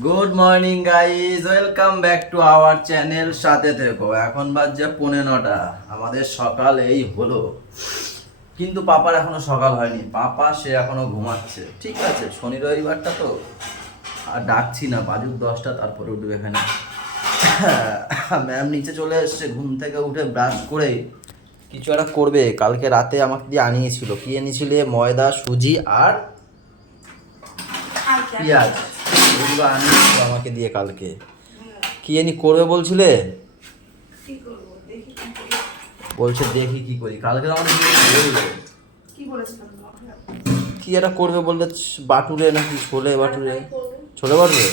Good morning guys, welcome back to our channel. সাথে থেকো। এখন বাজছে 9:45। আমাদের সকাল এই হলো, কিন্তু পাপার এখনো সকাল হয়নি। পাপা সে এখনো ঘুমাচ্ছে। ঠিক আছে, শনি রবিবারটা তো আর ডাকছি না, বাজুক 10টা, তারপরে উঠবে এখানে। ম্যাম নিচে চলে এসছে, ঘুম থেকে উঠে ব্রাশ করে কিছু একটা করবে। কালকে রাতে আমাকে দিয়ে আনিয়েছিল, কি এনেছিলে? ময়দা, সুজি আর পেঁয়াজ। এগুলো আনিয়েছিল আমাকে দিয়ে কালকে। কি জানি করবে বলছিলে? বলছে দেখি কি করি। কালকে তো আমাদের কি একটা করবে বললে, বাটুরে নাকি ছোলে বাটুরে, ছোলে বাটুরে।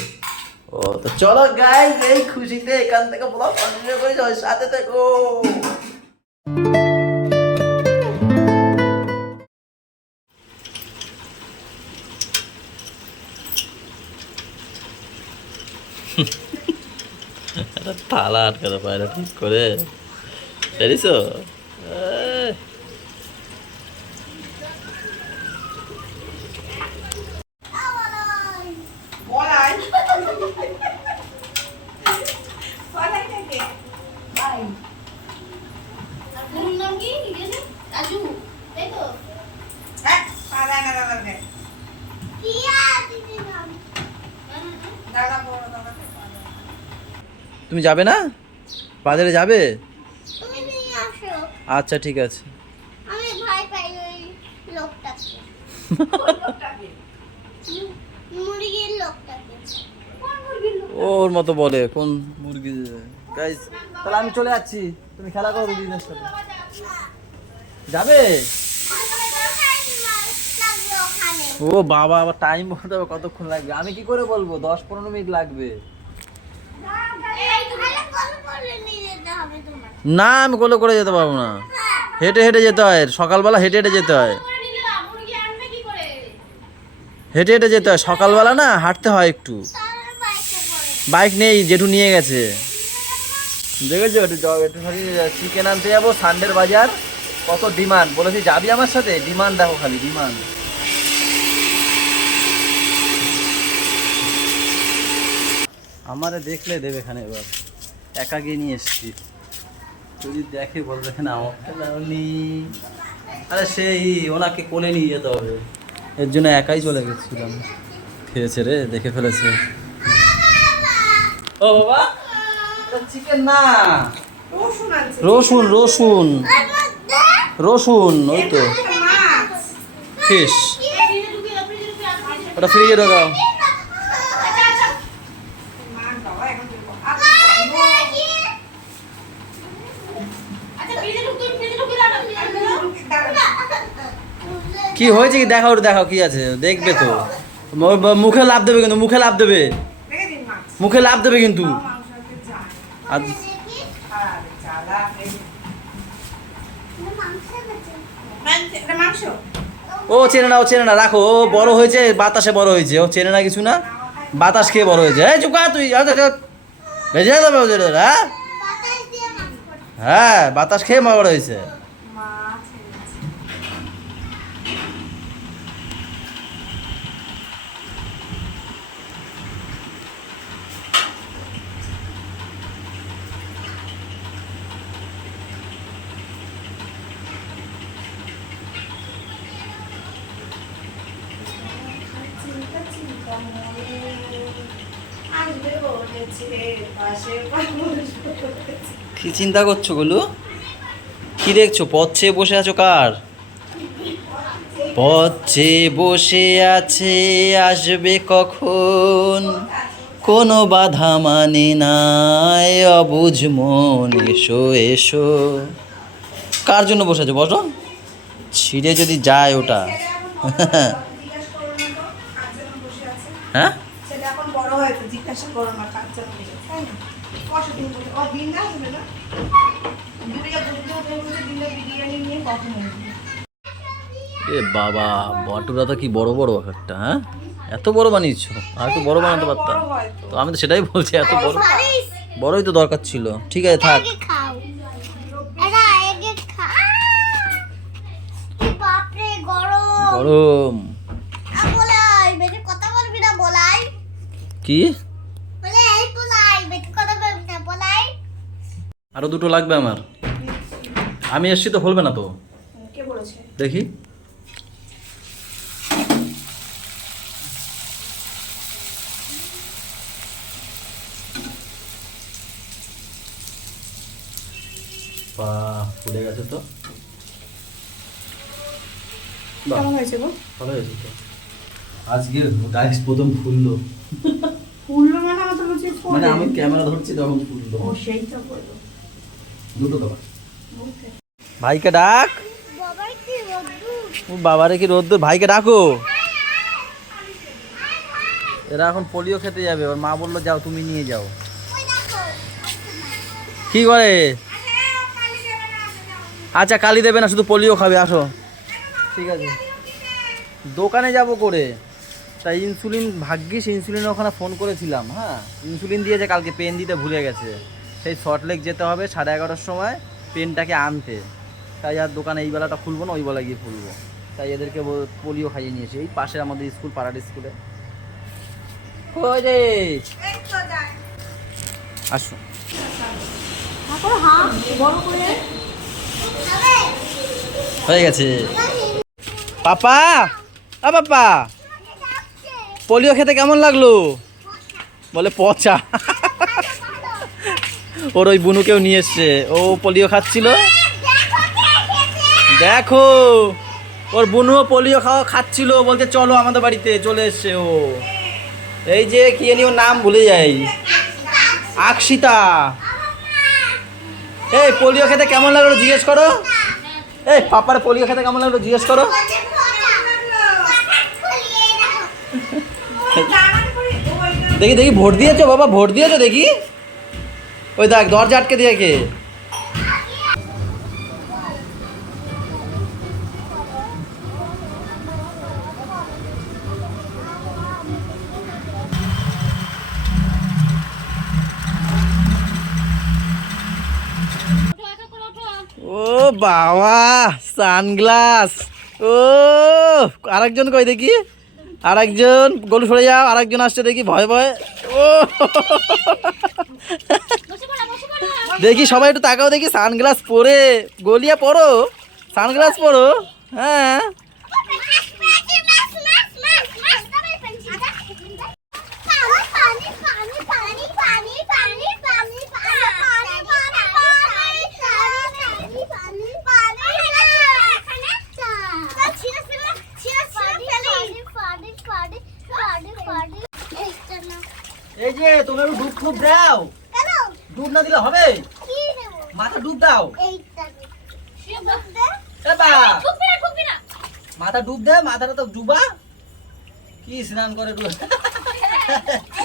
ও তো চলো গাইস, এই খুশিতে এখান থেকে ব্লগ কন্টিনিউ করে যাও, সাথে থেকো। তালা আটকাতে পারে না ঠিক করে, জানিস? তুমি যাবে না? বাজারে যাবে? আচ্ছা ঠিক আছে। আমি ভয় পাই ওই লোকটাকে। মুরগির লোকটাকে। কোন মুরগির লোক? ওর মতো বলে কোন মুরগি। গাইস তাহলে আমি চলে যাচ্ছি, তুমি খেলা করো দিদিদের সাথে। যাবে? ও বাবা, আবার টাইম বলতে হবে কতক্ষণ লাগবে। আমি কি করে বলবো? 10-15 মিনিট লাগবে। না, আমি কোলে করে যেতে পারবো না, হেঁটে হেঁটে যেতে হয়। সকালবেলা হেঁটে হেঁটে যেতে হয়, হেঁটে হেঁটে যেতে হয় সকালবেলা, না হাঁটতে হয় একটু। বাইক নেই, জেঠু নিয়ে গেছে। দেখেছো, একটু চিকেন আনতে যাবো সানডের বাজার। কত ডিমান্ড, বলেছি যাবি আমার সাথে? ডিমান্ড দেখো, খালি ডিমান্ড। আমারে দেখলে দেবে এখানে, এবার একা গিয়ে নিয়ে এসছি। যদি দেখে বলবে এখানে আমাকে দাওনি। আরে সেই ওনাকে কোলে নিয়ে যেতে হবে, এর জন্য একাই চলে গেছিলাম। খেয়েছে রে, দেখে ফেলেছে। ও বাবা, চিকেন না, রসুন রসুন রসুন, ওই তো ফিশ। ওটা ফ্রিজে ঢোকাও। কি হয়েছে কি দেখাও, দেখাও কি আছে, দেখবে তো। মুখে লাভ দেবে কিন্তু, মুখে লাভ দেবে, মুখে লাভ দেবে কিন্তু। ও চেনে না, ও চেনে না, রাখো। ও বড় হয়েছে, বাতাসে বড় হয়েছে, ও চেনে না কিছু না, বাতাস খেয়ে বড় হয়েছে। এই চুকা তুই, ভেজে যাবে ওদের। হ্যাঁ হ্যাঁ, বাতাস খেয়ে বড় হয়েছে। কি চিন্তা করছো গুলু? কি দেখছো? পথ চেয়ে বসে আছো কার? পথ চেয়ে বসে আছে, আসবে কখন, কোনো বাধা মানে নাই, অবুঝ মন এসো এসো। কার জন্য বসে আছো? বসো, ছিঁড়ে যদি যায় ওটা। হ্যাঁ, এ বাবা, বটুরা তো কি বড় বড় একটা। হ্যাঁ, এত বড় বানিয়েছো, আর একটু বড় বানাতে পারতাম। তো আমি তো সেটাই বলছি, এত বড়, বড়ই তো দরকার ছিল। ঠিক আছে থাক। গরম কি? আরো দুটো লাগবে আমার। আমি এসছি তো ফলবে না তো। কে বলেছে? দেখি। বাহ, ফুলে গেছে তো। বাহ, কেমন হয়েছে গো? ভালো হয়েছে তো। আজকে গাইস প্রথম ফুললো। ফুললো মানে আমার তো বলছে মানে আমি ক্যামেরা ধরছি তখন ফুললো। ও সেইটা বলো। দুটো দেবা। ভাইকে ডাক। বাবার কি রোদ্দুর। ও বাবারে কি রোদ্দুর, ভাইকে ডাকো। এরা এখন পোলিও খেতে যাবে, ওর মা বললো যাও তুমি নিয়ে যাও। ওই দেখো। কি করে? আচ্ছা কালি দেবে না, শুধু পোলিও খাবে, আসো। ঠিক আছে, দোকানে যাব করে। তাই ইনসুলিন, ভাগ্যিস ইনসুলিনের ওখানে ফোন করেছিলাম। হ্যাঁ, ইনসুলিন দিয়েছে, কালকে পেন দিতে ভুলে গেছে। সেই সল্টলেক যেতে হবে 11:30-র সময় পেনটাকে আনতে। তাই আর দোকানে এই বেলাটা খুলবো না, ওই বেলা গিয়ে খুলবো। তাই এদেরকে পোলিও খাইয়ে নিয়েছি এই পাশে আমাদের স্কুল, পাড়ার স্কুলে। কই রে, আসো। তারপর হ্যাঁ বড় করে খাবে? হয়ে গেছে। পাপা, আ পাপা, ডাকছে। পোলিও খেতে কেমন লাগলো? বলে পচা। ওর ওই বুনুকেও নিয়ে এসছে, ও পোলিও খাচ্ছিল। দেখো কে এসেছে। দেখো, ওর বুনুও পোলিও খাচ্ছিল, বলছে চলো আমাদের বাড়িতে। চলে এসছে ও। এই যে কি জানি ওর নাম ভুলে যাই, আকশিতা। এই পোলিও খেতে কেমন লাগলো জিজ্ঞেস করো। এই পাপার পোলিও খেতে কেমন লাগলো জিজ্ঞেস করো। দেখি দেখি, ভোট দিয়েছো বাবা, ভোট দিয়েছো দেখি। ওই দেখ দরজা আটকে দিয়ে কে। ও বাবা, সানগ্লাস। ও আরেকজন কই দেখি, আরেকজন। গলু সরে যাও, আরেকজন আসছে দেখি ভয় ভয়। ও দেখি সবাই একটু তাকাও দেখি, সানগ্লাস পরে। গলিয়া পড়ো, সানগ্লাস পরো। হ্যাঁ, এই যে তুমি একটু ডুব ফুব দাও। ডুব না দিলে হবে, মাথা ডুব দাও। এ বা, মাথা ডুব দে, মাথাটা তো ডুবা। কি স্নান করে ডুব,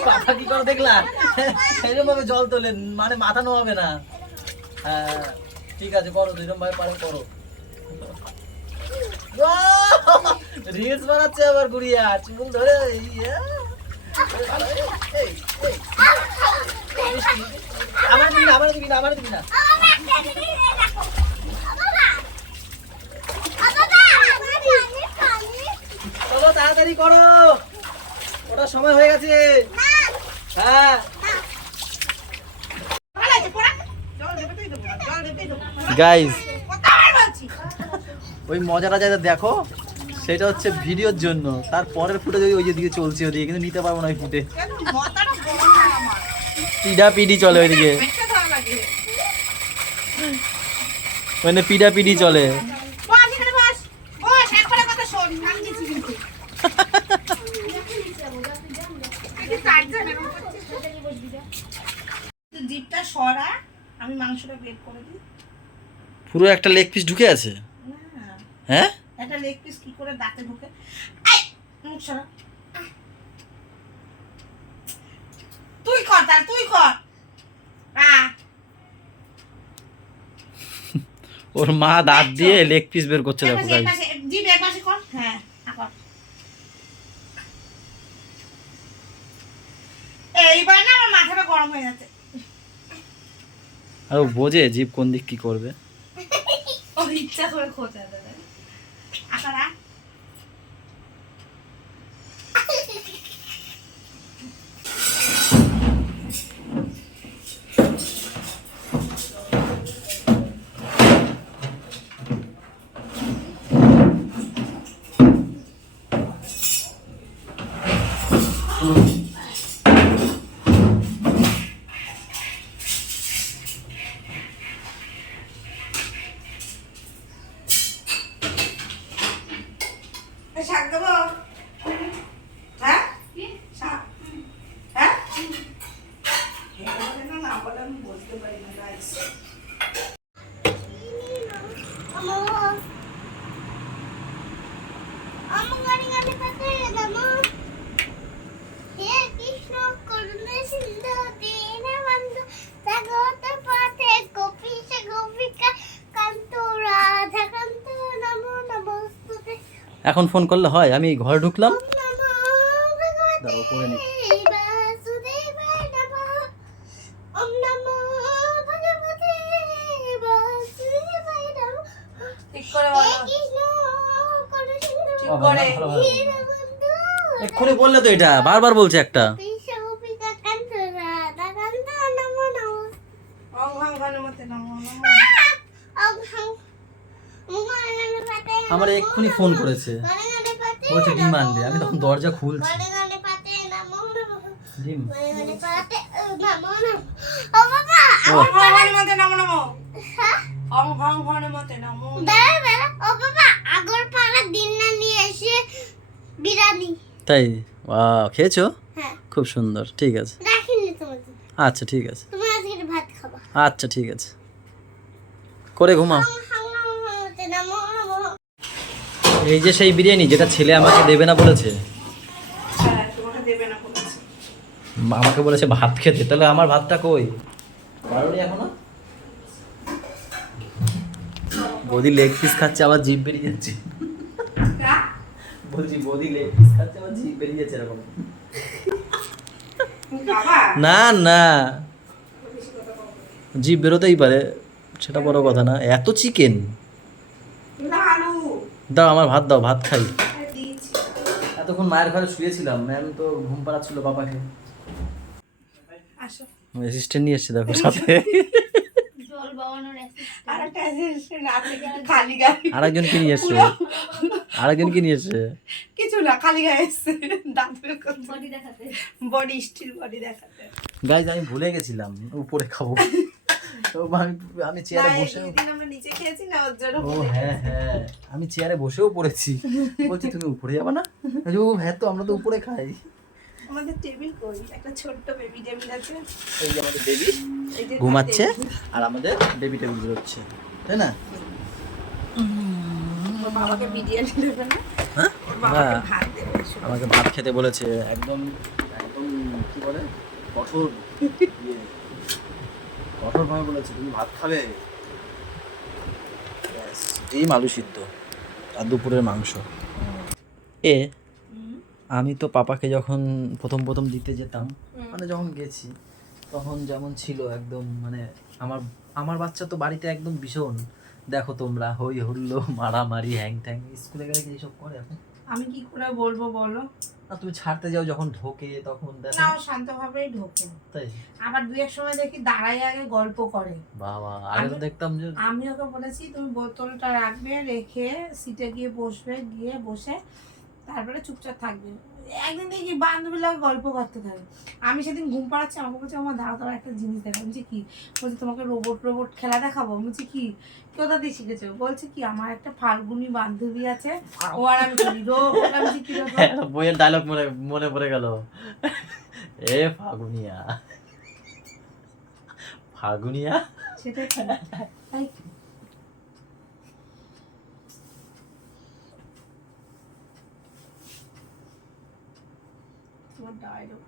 পাপা কি করে দেখলা, এরকম ভাবে জল তোলে, মানে মাথা নোয়াবে না। হ্যাঁ ঠিক আছে, করো, এরকম ভাবে পারো করো। রিলস বানাচ্ছে আবার গুড়িয়া, চুল ধরে। আমার দিবি না, আমার দিবি না, আমার দিবি না। চলো তাড়াতাড়ি করো, ওটা সময় হয়ে গেছে। হ্যাঁ গাইস, ওই মজাটা যাতে দেখো, সেটা হচ্ছে ভিডিওর জন্য। তার পরের ফুটে যদি ওই দিকে চলছে, ওদিকে কিন্তু নিতে পারবো না ওই ফুটে। পিডা পিডি চলে ওইদিকে, মানে পিডা পিডি চলে। জিপটা সরা, আমি মাংসটা বের করে দিই। পুরো একটা লেগ পিস ঢুকে আছে। না, হ্যাঁ, একটা লেগ পিস কি করে দাঁতে ঢুকে। মুখ সরা, তুই কর, তার তুই কর। ওর মা দাঁত দিয়ে লেগ পিস বের করছে, দেখো গাইস। জিভ এক পাশে কর, হ্যাঁ কর। এইবার না আমার মাথাটা গরম হয়ে যাচ্ছে। আর ও বোঝে জীব কোন দিক কি করবে। ও ইচ্ছা করে খোঁচা দেবে। আকারা না বলে আমি বলতে পারি না গাইস। হে কৃষ্ণ করুণা সিন্ধু দীনবন্ধু জগত পথে গোপীশ গোপিকা কান্ত রাধা কান্ত নমো নমস্তুতে। এখন ফোন করলে হয়? আমি ঘরে ঢুকলাম। ওম নমো দাঁড়াও, করে নি। ভগবতে বাসুদেবায় নমঃ। ওম নমো ভগবতে বাসুদেবায় নমঃ। ঠিক করে হে বলো। কৃষ্ণ করুণা সিন্ধু ঠিক করে। দীনবন্ধু এক্ষুনি বললে তো, এটা বারবার বলছে একটা। গোপীশ গোপিকা কান্ত রাধা কান্ত নমো নমঃ। ওং হাং হনুমতে নমো নমো। আমার এক্ষুনি ফোন করেছে, বলছে ডিম আনবে। আমি তখন দরজা খুলছি। ডিম ও, ওং হাং হনুমতে নমো নমো। ওং হাং হনুমতে নমো। বিরিয়ানি তাই? খেয়েছো? হ্যাঁ খুব সুন্দর, ঠিক আছে। রাখিনি তোমাকে, আচ্ছা ঠিক আছে, তুমি আজকে ভাত খাবা। আচ্ছা ঠিক আছে, করে ঘুমাও। এই যে সেই বিরিয়ানি যেটা ছেলে আমাকে দেবে না বলেছে, হ্যাঁ, তোমাকে দেবে না বলেছে। আমাকে বলেছে ভাত খেতে। তাহলে আমার ভাতটা কই? বারোনি এখনো। বৌদি লেগ পিস খাচ্ছে, আবার জিভ বেরিয়ে যাচ্ছে। কা? বলছি বৌদি লেগ পিস খাচ্ছে, আবার জিভ বেরিয়ে যাচ্ছে এরকম। তুমি খাবা? না না, জিভ বেরোতেই পারে, সেটা বড় কথা না। এত চিকেন না আলু। দাও, আমার ভাত দাও, ভাত খাই। দিয়েছি। এতক্ষণ মায়ের ঘরে শুয়েছিলাম, ম্যাম তো ঘুম পাড়াচ্ছিল বাবাকে। আসো। অ্যাসিস্ট্যান্ট নিয়ে এসছে দেখো সাথে। জল বানানোর আর একটা অ্যাসিস্ট্যান্ট আছে খালি গায়ে। আরেকজন কি নিয়ে এসছে? আরেকজন কি নিয়ে এসছে? কিছু না, খালি গায়ে এসছে দাঁতের বডি দেখাতে। বডি স্টিল বডি দেখাতে। গাইজ আমি ভুলে গেছিলাম উপরে খাবো। তো আমি চেয়ারে না, বসেও, একদিন আমরা নিচে খেয়েছি না, ওর জন্য ও বলে হ্যাঁ গেছে। হ্যাঁ, আমি চেয়ারে বসেও পড়েছি। বলছি তুমি উপরে যাবে না? আমি বলছি, ও হ্যাঁ তো আমরা তো উপরে খাই। আমাদের টেবিল কই? একটা ছোট্ট বেবি টেবিল আছে। এই যে আমাদের বেবি এই যে ঘুমাচ্ছে, table। আর আমাদের বেবি টেবিল বেরোচ্ছে, তাই না? ওর বাবাকে বিরিয়ানি দেবে না, হ্যাঁ ওর বাবাকে হ্যাঁ, ভাত দেবে। আমাকে ভাত খেতে বলেছে। একদম একদম কি বলে, কঠোর ইয়ে, কঠোর ভাবে বলেছে তুমি ভাত খাবে। ব্যাস, ডিম আলু সিদ্ধ আর দুপুরের মাংস। এ আমি তো পাপাকে যখন প্রথম প্রথম দিতে যেতাম, মানে যখন গেছি তখন যেমন ছিল একদম, মানে আমার আমার বাচ্চা তো বাড়িতে একদম ভীষণ, দেখো তোমরা হই হুল্লো মারামারি হ্যাং ট্যাং। স্কুলে গেলে কি এইসব করে এখন? আমি কি করে বলবো বলো? না তুমি ছাড়তে যাও যখন ঢোকে তখন দেখো। না, ও শান্তভাবেই ঢোকে। তাই? আবার দুই এক সময় দেখি দাঁড়াই আগে গল্প করে। বাবা, আগে তো দেখতাম যে আমি ওকে বলেছি তুমি বোতলটা রাখবে, রেখে সিটে গিয়ে বসবে, গিয়ে বসে তারপরে চুপচাপ থাকবে। একদিন দেখি বান্ধবী লাগে গল্প করতে থাকে। আমি সেদিন ঘুম পাড়াচ্ছি, আমাকে বলছে আমার দাঁড়া দাঁড়া একটা জিনিস দেখা। বলছি কি? বলছি তোমাকে রোবট রোবট খেলা দেখাবো। বলছি কি? কোথা দিয়ে শিখেছো? বলছে কি আমার একটা ফাল্গুনি বান্ধবী আছে, ও আর আমি করি রোবট। আমি বলছি, কি রকম? বইয়ের ডায়লগ মনে মনে পড়ে গেল। এ ফাগুনিয়া, ফাগুনিয়া। সেটা কি? তাই তোমার ডায়লগ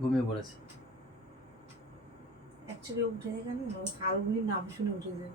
ঘুমিয়ে পড়েছে। অ্যাকচুয়ালি উঠে গেল, ফাল্গুনির নাম শুনে উঠে যায়।